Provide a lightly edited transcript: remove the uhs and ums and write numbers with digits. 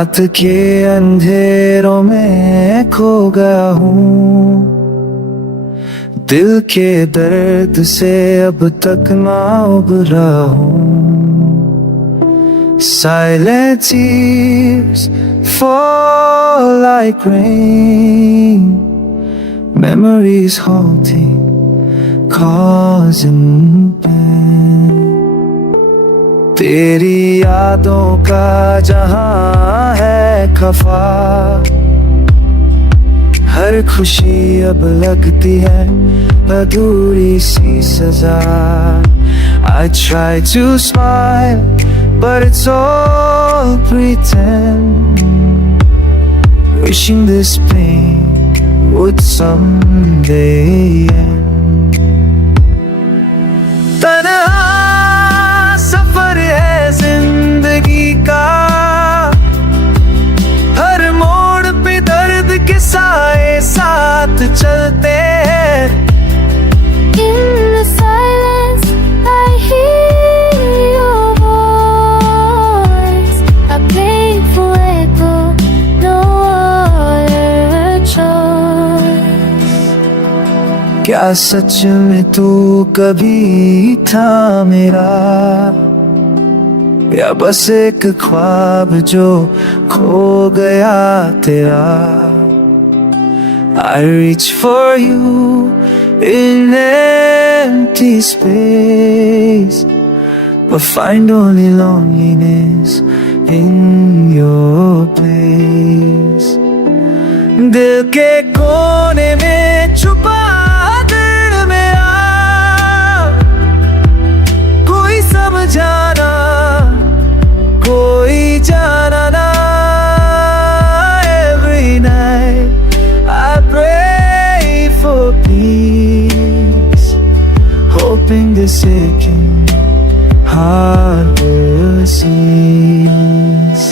रात के अंधेरों में खो गया हूँ, दिल के दर्द से अब तक ना उबरा हूँ। Silent tears fall like rain, memories haunting, causing pain. तेरी यादों का जहां है खफा, हर खुशी अब लगती है अधूरी सी सजा। I try to smile, but it's all pretend, wishing this pain would someday end. तन्हा सफर है जिंदगी का, हर मोड़ पे दर्द के साए साथ चलते हैं। In the silence I hear your voice, a painful echo, no other choice. क्या सच में तू कभी था मेरा, या बस एक ख्वाब जो खो गया तेरा। I reach for you in empty space, but find only loneliness in your place. दिल के कोने में छुपा दिल मेरा, कोई समझाना कोई जाना ना। Every night I pray for peace, hoping this aching heart will cease.